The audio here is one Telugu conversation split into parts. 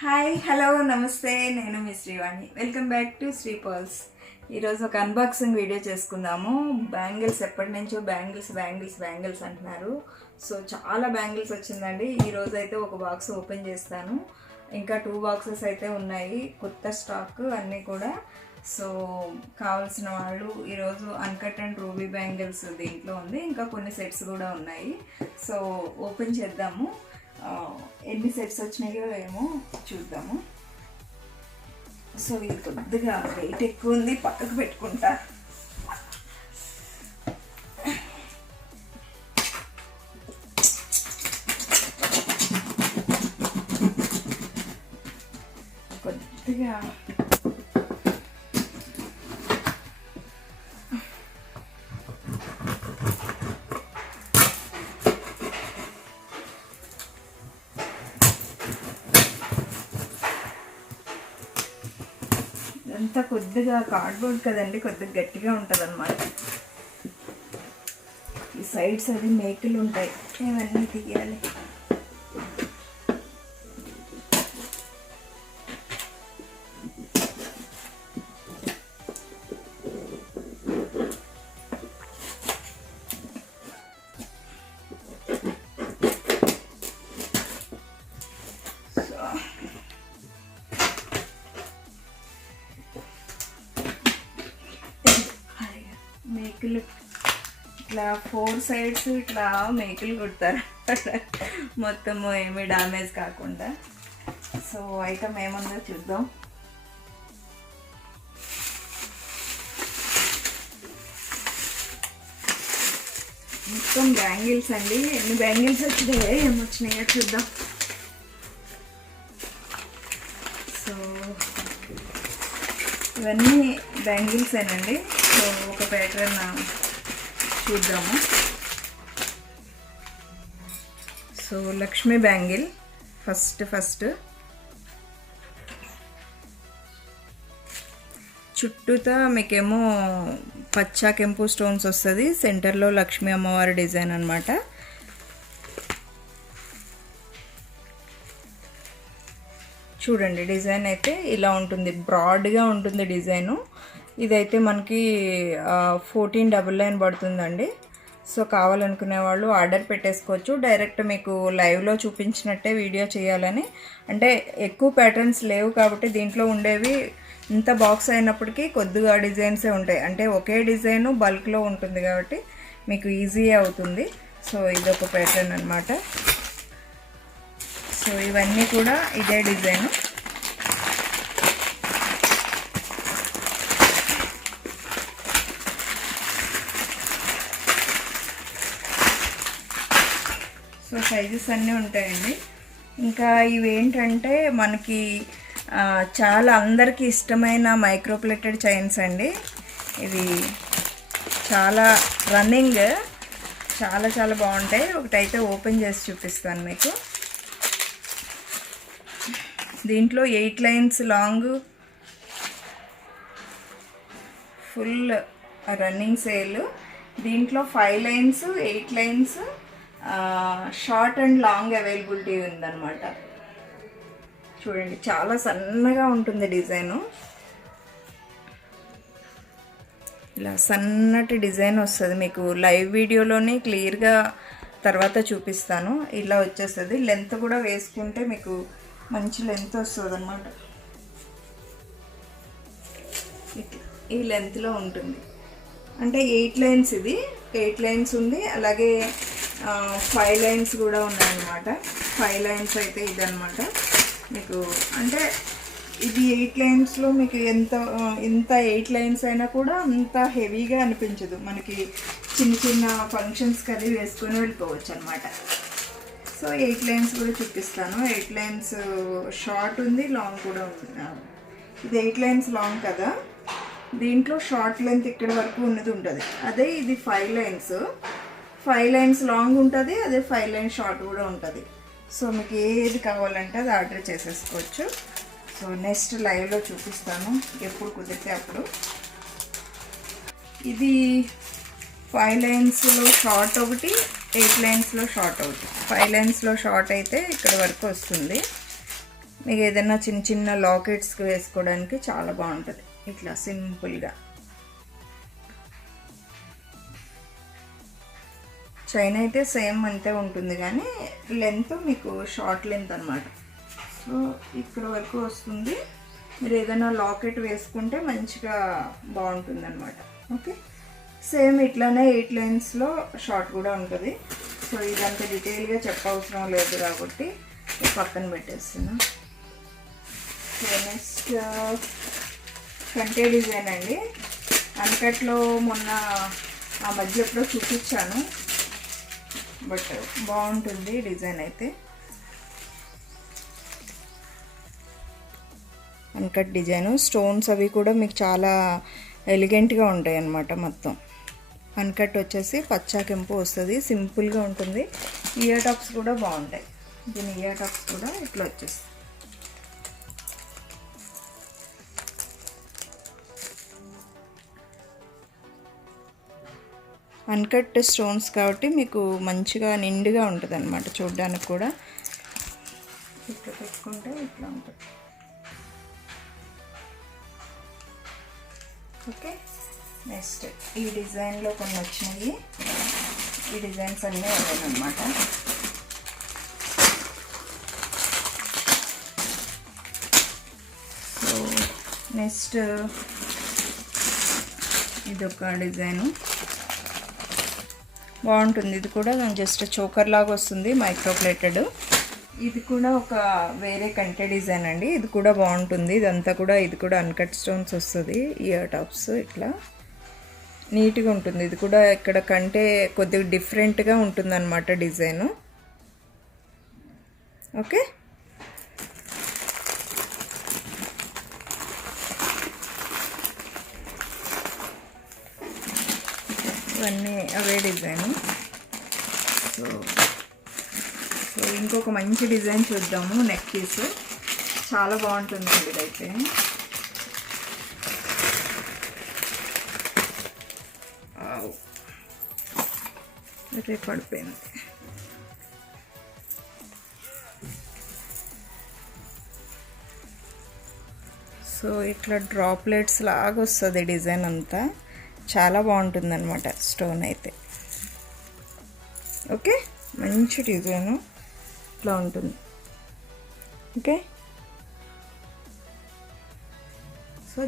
హాయ్ హలో నమస్తే, నేను మీ Srivani. Welcome back to Sri Pearls. ఈరోజు ఒక అన్బాక్సింగ్ వీడియో చేసుకుందాము. బ్యాంగిల్స్ ఎప్పటి నుంచో బ్యాంగిల్స్ అంటున్నారు. సో చాలా బ్యాంగిల్స్ వచ్చిందండి. ఈరోజు అయితే ఒక బాక్స్ ఓపెన్ చేస్తాను. ఇంకా 2 బాక్సెస్ అయితే ఉన్నాయి, కొత్త స్టాక్ అన్నీ కూడా. సో కావాల్సిన వాళ్ళు ఈరోజు అన్కట్ అండ్ రూబీ బ్యాంగిల్స్ దీంట్లో ఉంది. ఇంకా కొన్ని సెట్స్ కూడా ఉన్నాయి. సో ఓపెన్ చేద్దాము. ఎన్ని సెట్స్ వచ్చినాయో ఏమో చూద్దాము. సో ఇది కొద్దిగా వెయిట్ ఎక్కువ ఉంది, పక్కకు పెట్టుకుంటా. కొద్దిగా అంతా కొద్దిగా కార్డ్బోర్డ్ కదండి, కొద్దిగా గట్టిగా ఉంటుంది అన్నమాట. ఈ సైడ్స్ అది మేకులు ఉంటాయి, ఇవన్నీ తీయాలి. మేకులు ఇట్లా 4 సైడ్స్ ఇట్లా మేకులు కుడతారు మొత్తము ఏమీ డ్యామేజ్ కాకుండా. సో ఐటమ్ ఏముందో చూద్దాం. మొత్తం బ్యాంగిల్స్ అండి. ఎన్ని బ్యాంగిల్స్ వచ్చినాయో ఏమొచ్చినాయో చూద్దాం. సో ఇవన్నీ బ్యాంగిల్స్ ఏనండి. సో ఒక ప్యాటర్న్ చూద్దాము. సో లక్ష్మీ బ్యాంగిల్ ఫస్ట్ చుట్టూతా మీకేమో పచ్చ కెంపు స్టోన్స్ వస్తుంది. సెంటర్లో లక్ష్మీ అమ్మవారి డిజైన్ అన్నమాట. చూడండి, డిజైన్ అయితే ఇలా ఉంటుంది, బ్రాడ్గా ఉంటుంది డిజైను. ఇదైతే మనకి 1499 పడుతుందండి. సో కావాలనుకునే వాళ్ళు ఆర్డర్ పెట్టేసుకోవచ్చు. డైరెక్ట్ మీకు లైవ్లో చూపించినట్టే వీడియో చేయాలని, అంటే ఎక్కువ ప్యాటర్న్స్ లేవు కాబట్టి దీంట్లో ఉండేవి ఇంత బాక్స్ అయినప్పటికీ కొద్దిగా డిజైన్సే ఉంటాయి. అంటే ఒకే డిజైను బల్క్లో ఉంటుంది కాబట్టి మీకు ఈజీ అవుతుంది. సో ఇదొక ప్యాటర్న్ అన్నమాట. సో ఇవన్నీ కూడా ఇదే డిజైను. సో సైజెస్ అన్నీ ఉంటాయండి. ఇంకా ఇవేంటంటే మనకి చాలా అందరికీ ఇష్టమైన మైక్రోప్లేటెడ్ చైన్స్ అండి. ఇవి చాలా రన్నింగ్, చాలా బాగుంటాయి. ఒకటైతే ఓపెన్ చేసి చూపిస్తాను మీకు. దీంట్లో 8 lines long, full running sale. దీంట్లో 5 lines, 8 lines, short and long availability ఉందన్నమాట. చూడండి, చాలా సన్నగా ఉంటుంది డిజైను. ఇలా సన్నటి డిజైన్ వస్తుంది. మీకు లైవ్ వీడియోలోనే క్లియర్గా తర్వాత చూపిస్తాను. ఇలా వచ్చేస్తుంది. లెంత్ కూడా వేసుకుంటే మీకు మంచి లెంత్ వస్తుంది అన్నమాట. ఈ లెంత్లో ఉంటుంది. అంటే 8 లైన్స్, ఇది 8 లైన్స్ ఉంది. అలాగే 5 లైన్స్ కూడా ఉన్నాయన్నమాట. 5 లైన్స్ అయితే ఇదన్నమాట. మీకు అంటే ఇది 8 లైన్స్లో మీకు ఎంత 8 లైన్స్ అయినా కూడా అంత హెవీగా అనిపించదు. మనకి చిన్న ఫంక్షన్స్కి అది వేసుకొని వెళ్ళిపోవచ్చు అనమాట. సో 8 లైన్స్ కూడా చూపిస్తాను. 8 లైన్స్ షార్ట్ ఉంది, లాంగ్ కూడా ఉంది. ఇది 8 లైన్స్ లాంగ్ కదా, దీంట్లో షార్ట్ లెంత్ ఇక్కడ వరకు ఉన్నది ఉంటుంది. అదే ఇది 5 లైన్స్, 5 లైన్స్ లాంగ్ ఉంటుంది, అదే 5 లైన్స్ షార్ట్ కూడా ఉంటుంది. సో మీకు ఏది కావాలంటే అది ఆర్డర్ చేసేసుకోవచ్చు. సో నెక్స్ట్ లైవ్లో చూపిస్తాను, ఎప్పుడు కుదిరితే అప్పుడు. ఇది 5 లైన్స్లో షార్ట్ ఒకటి, 8 లైన్స్లో షార్ట్ ఒకటి. 5 లైన్స్లో షార్ట్ అయితే ఇక్కడ వరకు వస్తుంది. మీకు ఏదైనా చిన్న చిన్న లాకెట్స్కి వేసుకోవడానికి చాలా బాగుంటుంది. ఇట్లా సింపుల్గా చైన్ అయితే సేమ్ అంతే ఉంటుంది, కానీ లెంత్ మీకు షార్ట్ లెంత్ అనమాట. సో ఇక్కడ వరకు వస్తుంది. మీరు ఏదైనా లాకెట్ వేసుకుంటే మంచిగా బాగుంటుంది అనమాట. ఓకే, సేమ్ ఇట్లానే 8 లైన్స్లో షార్ట్ కూడా ఉంటుంది. సో ఇదంతా డీటెయిల్గా చెప్పవసరం లేదు కాబట్టి పక్కన పెట్టేస్తున్నా. సో నెక్స్ట్ కంటే డిజైన్ అండి. అన్కట్లో మొన్న ఆ మధ్య ఎప్పుడో చూపించాను, బట్ బాగుంటుంది డిజైన్ అయితే. అన్కట్ డిజైను, స్టోన్స్ అవి కూడా మీకు చాలా ఎలిగెంట్గా ఉంటాయి అన్నమాట. మొత్తం అన్కట్ వచ్చేసి పచ్చా కెంపు వస్తుంది, సింపుల్గా ఉంటుంది. ఇయర్ టాప్స్ కూడా బాగుంటాయి. దీని ఇయర్ టాప్స్ కూడా ఇట్లా వచ్చేస్తాయి. అన్కట్ స్టోన్స్ కాబట్టి మీకు మంచిగా నిండుగా ఉంటుంది అన్నమాట. చూడడానికి కూడా ఇట్లా పెట్టుకుంటే ఇట్లా ఉంటుంది. ఓకే, నెక్స్ట్ ఈ డిజైన్లో కొన్ని వచ్చినాయి. ఈ డిజైన్స్ అన్నీ అవేనమాట. సో నెక్స్ట్ ఇదొక డిజైను బాగుంటుంది. ఇది కూడా జస్ట్ చోకర్ లాగా వస్తుంది, మైక్రో ప్లేటెడ్. ఇది కూడా ఒక వేరే కంటే డిజైన్ అండి. ఇది కూడా బాగుంటుంది. ఇదంతా కూడా ఇది కూడా అన్కట్ స్టోన్స్ వస్తుంది. ఇయర్ టాప్స్ ఇట్లా నీట్గా ఉంటుంది. ఇది కూడా ఇక్కడ కంటే కొద్దిగా డిఫరెంట్గా ఉంటుంది అన్నమాట డిజైను. ఓకే, ఇవన్నీ అవే డిజైను. సో ఇంకొక మంచి డిజైన్ చూద్దాము. నెక్ పీస్ చాలా బాగుంటుంది ఇదైతే. అయితే పడిపోయింది. సో ఇట్లా డ్రాప్లెట్స్ లాగా వస్తుంది డిజైన్ అంతా. చాలా బాగుంటుంది అనమాట స్టోన్ అయితే. ఓకే, మంచి డిజైను ఇట్లా ఉంటుంది. ఓకే, సో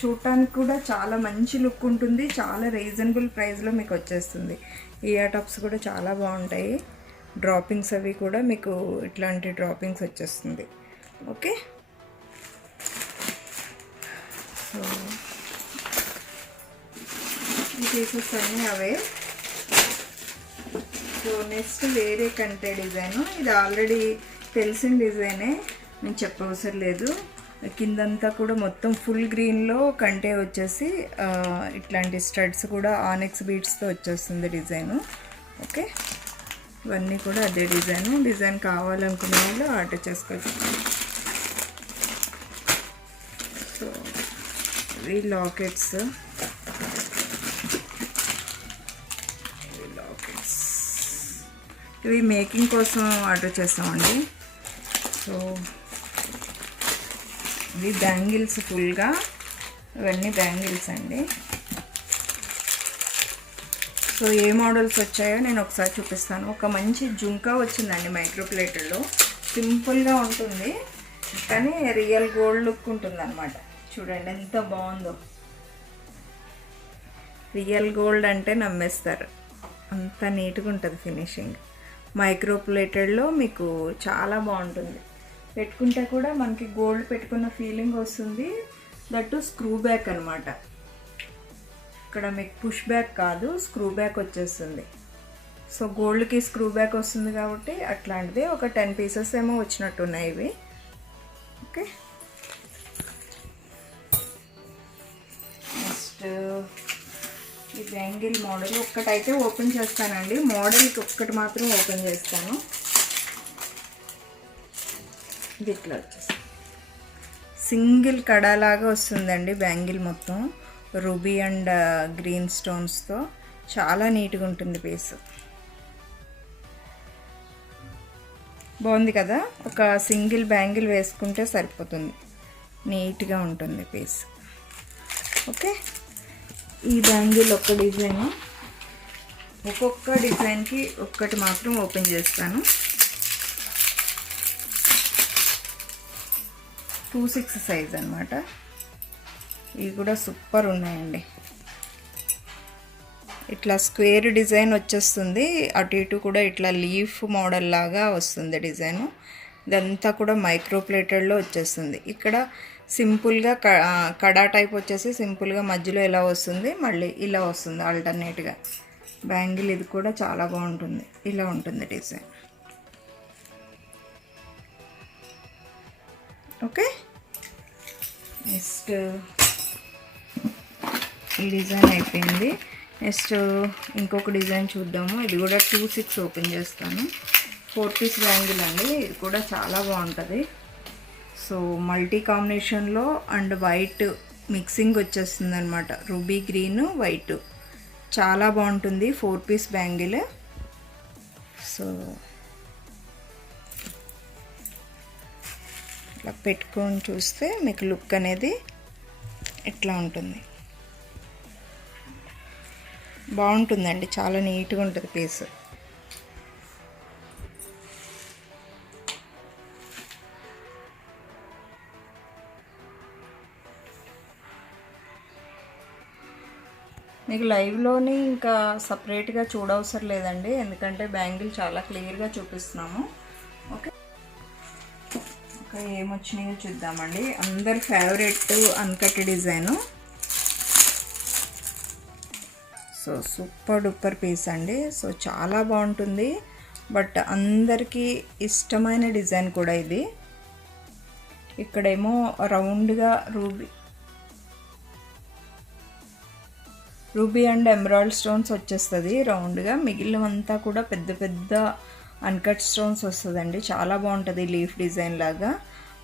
చూడటానికి కూడా చాలా మంచి లుక్ ఉంటుంది. చాలా రీజనబుల్ ప్రైస్లో మీకు వచ్చేస్తుంది. ఇయర్ టాప్స్ కూడా చాలా బాగుంటాయి. డ్రాపింగ్స్ అవి కూడా మీకు ఇట్లాంటి డ్రాపింగ్స్ వచ్చేస్తుంది. ఓకే, సో ఈ పీసెస్ అన్నీ అవే. సో నెక్స్ట్ వేరే కంటే డిజైను. ఇది ఆల్రెడీ తెలిసిన డిజైనే, నేను చెప్పవసరం లేదు. కిందంతా కూడా మొత్తం ఫుల్ గ్రీన్లో కంటే వచ్చేసి ఇట్లాంటి స్టడ్స్ కూడా ఆనెక్స్ బీడ్స్తో వచ్చేస్తుంది డిజైను. ఓకే, ఇవన్నీ కూడా అదే డిజైను. డిజైన్ కావాలనుకునే వాళ్ళు ఆర్డర్ చేసుకోవచ్చు. సో ఇవి లాకెట్స్. ఇవి మేకింగ్ కోసం ఆర్డర్ చేస్తామండి. సో ఇవి బ్యాంగిల్స్ ఫుల్గా, ఇవన్నీ బ్యాంగిల్స్ అండి. సో ఏ మోడల్స్ వచ్చాయో నేను ఒకసారి చూపిస్తాను. ఒక మంచి జుంకా వచ్చిందండి మైక్రో ప్లేటర్లో. సింపుల్గా ఉంటుంది కానీ రియల్ గోల్డ్ లుక్ ఉంటుంది అనమాట. చూడండి ఎంత బాగుందో. రియల్ గోల్డ్ అంటే నమ్మేస్తారు, అంత నీట్గా ఉంటుంది ఫినిషింగ్. మైక్రో ప్లేటెడ్లో మీకు చాలా బాగుంటుంది. పెట్టుకుంటే కూడా మనకి గోల్డ్ పెట్టుకున్న ఫీలింగ్ వస్తుంది. దట్టు స్క్రూ బ్యాక్ అనమాట. ఇక్కడ మీకు పుష్ బ్యాక్ కాదు, స్క్రూ బ్యాక్ వచ్చేస్తుంది. సో గోల్డ్కి స్క్రూ బ్యాక్ వస్తుంది కాబట్టి అట్లాంటిది ఒక 10 పీసెస్ ఏమో వచ్చినట్టున్నాయి ఇవి. ఓకే, నెక్స్ట్ ఈ బ్యాంగిల్ మోడల్ ఒక్కటైతే ఓపెన్ చేస్తానండి. మోడల్కి ఒక్కటి మాత్రం ఓపెన్ చేస్తాను. ఇది ఇట్లా వచ్చేసి సింగిల్ కడాలాగా వస్తుందండి బ్యాంగిల్ మొత్తం. రూబీ అండ్ గ్రీన్ స్టోన్స్తో చాలా నీట్గా ఉంటుంది పీస్. బాగుంది కదా. ఒక సింగిల్ బ్యాంగిల్ వేసుకుంటే సరిపోతుంది, నీట్గా ఉంటుంది పీస్. ఓకే, ఈ బ్యాంగిల్ ఒక్క డిజైన్, ఒక్కొక్క డిజైన్కి ఒక్కటి మాత్రం ఓపెన్ చేస్తాను. 2/6 సైజ్ అన్నమాట. ఇవి కూడా సూపర్ ఉన్నాయండి. ఇట్లా స్క్వేర్ డిజైన్ వచ్చేస్తుంది, అటు ఇటు కూడా ఇట్లా లీఫ్ మోడల్ లాగా వస్తుంది డిజైను. ఇదంతా కూడా మైక్రో ప్లేటెడ్లో వచ్చేస్తుంది. ఇక్కడ సింపుల్గా కడా టైప్ వచ్చేసి సింపుల్గా మధ్యలో ఇలా వస్తుంది, మళ్ళీ ఇలా వస్తుంది ఆల్టర్నేట్గా. బ్యాంగిల్ ఇది కూడా చాలా బాగుంటుంది, ఇలా ఉంటుంది డిజైన్. ఓకే, నెక్స్ట్ ఈ డిజైన్ అయిపోయింది. నెక్స్ట్ ఇంకొక డిజైన్ చూద్దాము. ఇది కూడా 2/6 ఓపెన్ చేస్తాను. 4 పీస్ బ్యాంగిల్ అండి. ఇది కూడా చాలా బాగుంటుంది. సో మల్టీ కాంబినేషన్లో అండ్ వైట్ మిక్సింగ్ వచ్చేస్తుంది అనమాట. రూబీ గ్రీన్ వైట్ చాలా బాగుంటుంది. 4 పీస్ బ్యాంగిల్. సో ఇట్లా పెట్టుకొని చూస్తే మీకు లుక్ అనేది ఇట్లా ఉంటుంది, బాగుంటుందండి. చాలా నీట్గా ఉంటుంది పీస్. మీకు లైవ్లోని ఇంకా సపరేట్గా చూడవసరం లేదండి, ఎందుకంటే బ్యాంగిల్ చాలా క్లియర్గా చూపిస్తున్నాము. ఓకే, ఓకే, ఏమొచ్చినాయో చూద్దామండి. అందరి favourite uncut design. So super duper piece అండి. సో చాలా బాగుంటుంది, బట్ అందరికీ ఇష్టమైన డిజైన్ కూడా ఇది. ఇక్కడేమో రౌండ్గా రూబీ అండ్ ఎమరాల్డ్ స్టోన్స్ వచ్చేస్తుంది రౌండ్గా. మిగిలినంతా కూడా పెద్ద పెద్ద అన్కట్ స్టోన్స్ వస్తుందండి. చాలా బాగుంటుంది, లీఫ్ డిజైన్ లాగా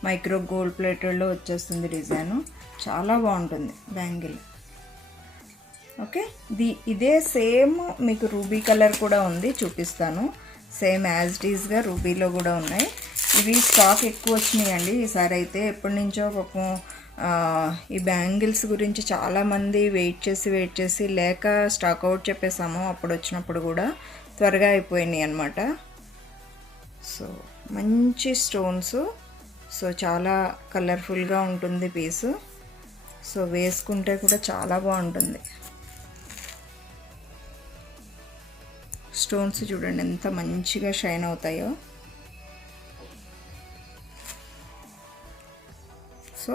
మైక్రో గోల్డ్ ప్లేటెడ్లో వచ్చేస్తుంది డిజైను. చాలా బాగుంటుంది బ్యాంగిల్. ఓకే, ఇదే సేమ్ మీకు రూబీ కలర్ కూడా ఉంది, చూపిస్తాను. సేమ్ యాజ్ ఇట్ ఈస్గా రూబీలో కూడా ఉన్నాయి. ఇవి స్టాక్ ఎక్కువ వచ్చినాయండి ఈసారి అయితే. ఎప్పటి నుంచో పాపం ఈ బ్యాంగిల్స్ గురించి చాలామంది వెయిట్ చేసి లేక స్టాక్ అవుట్ చెప్పేసాము. అప్పుడు వచ్చినప్పుడు కూడా త్వరగా అయిపోయినాయి అన్నమాట. సో మంచి స్టోన్స్. సో చాలా కలర్ఫుల్గా ఉంటుంది పీసు. సో వేసుకుంటే కూడా చాలా బాగుంటుంది. స్టోన్స్ చూడండి ఎంత మంచిగా షైన్ అవుతాయో. సో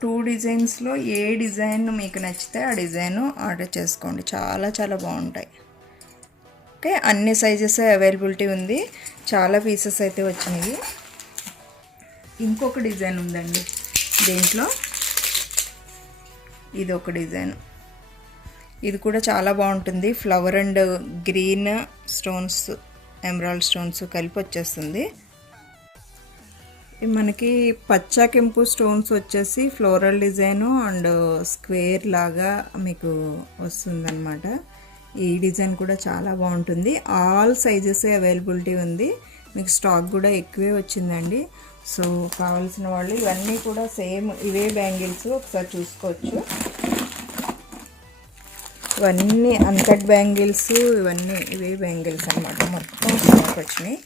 2 డిజైన్స్లో ఏ డిజైన్ మీకు నచ్చితే ఆ డిజైన్ ఆర్డర్ చేసుకోండి, చాలా చాలా బాగుంటాయి. ఓకే, అన్ని సైజెస్ అవైలబిలిటీ ఉంది, చాలా పీసెస్ అయితే వచ్చినాయి. ఇంకొక డిజైన్ ఉందండి దీంట్లో, ఇది ఒక డిజైన్. ఇది కూడా చాలా బాగుంటుంది. Flower and green stones, emerald stones కలిపి వచ్చేస్తుంది. మనకి పచ్చ కెంపు స్టోన్స్ వచ్చేసి ఫ్లోరల్ డిజైను అండ్ స్క్వేర్ లాగా మీకు వస్తుందన్నమాట. ఈ డిజైన్ కూడా చాలా బాగుంటుంది. ఆల్ సైజెస్ అవైలబిలిటీ ఉంది, మీకు స్టాక్ కూడా ఎక్కువే వచ్చిందండి. సో కావాల్సిన వాళ్ళు ఇవన్నీ కూడా సేమ్ ఇవే బ్యాంగిల్స్ ఒకసారి చూసుకోవచ్చు. ఇవన్నీ అన్కట్ బ్యాంగిల్స్, ఇవన్నీ ఇవే బ్యాంగిల్స్ అన్నమాట. మొత్తం స్టాక్ వచ్చినాయి.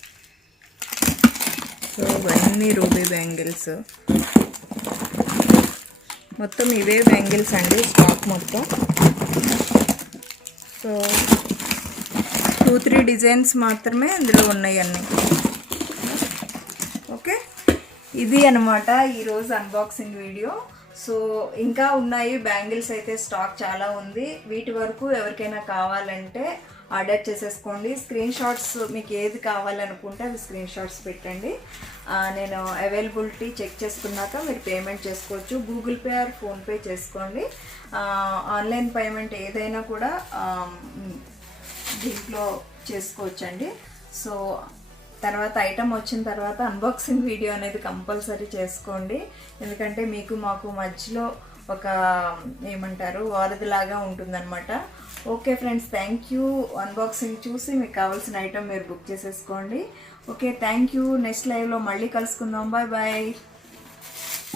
సో ఇవన్నీ రూబీ బ్యాంగిల్స్, మొత్తం ఇవే బ్యాంగిల్స్ అండి స్టాక్ మొత్తం. సో 2-3 డిజైన్స్ మాత్రమే ఇందులో ఉన్నాయి అన్నీ. ఓకే, ఇది అన్నమాట ఈరోజు అన్బాక్సింగ్ వీడియో. సో ఇంకా ఉన్నాయి బ్యాంగిల్స్ అయితే, స్టాక్ చాలా ఉంది. వీటి వరకు ఎవరికైనా కావాలంటే ఆర్డర్ చేసేసుకోండి. స్క్రీన్ షాట్స్ మీకు ఏది కావాలనుకుంటే అవి స్క్రీన్ షాట్స్ పెట్టండి. నేను అవైలబిలిటీ చెక్ చేసుకున్నాక మీరు పేమెంట్ చేసుకోవచ్చు. గూగుల్ పే ఆర్ ఫోన్పే చేసుకోండి. ఆన్లైన్ పేమెంట్ ఏదైనా కూడా దీంట్లో చేసుకోవచ్చండి. సో తర్వాత ఐటమ్ వచ్చిన తర్వాత అన్బాక్సింగ్ వీడియో అనేది కంపల్సరీ చేసుకోండి, ఎందుకంటే మీకు మాకు మధ్యలో ఒక ఏమంటారు వారధిలాగా ఉంటుందన్నమాట. Okay friends, thank you. Unboxing చూసి మీకు కావాల్సిన ఐటమ్ మీరు బుక్ చేసేసుకోండి. Okay, thank you. నెక్స్ట్ లైవ్లో మళ్ళీ కలుసుకుందాం. Bye bye.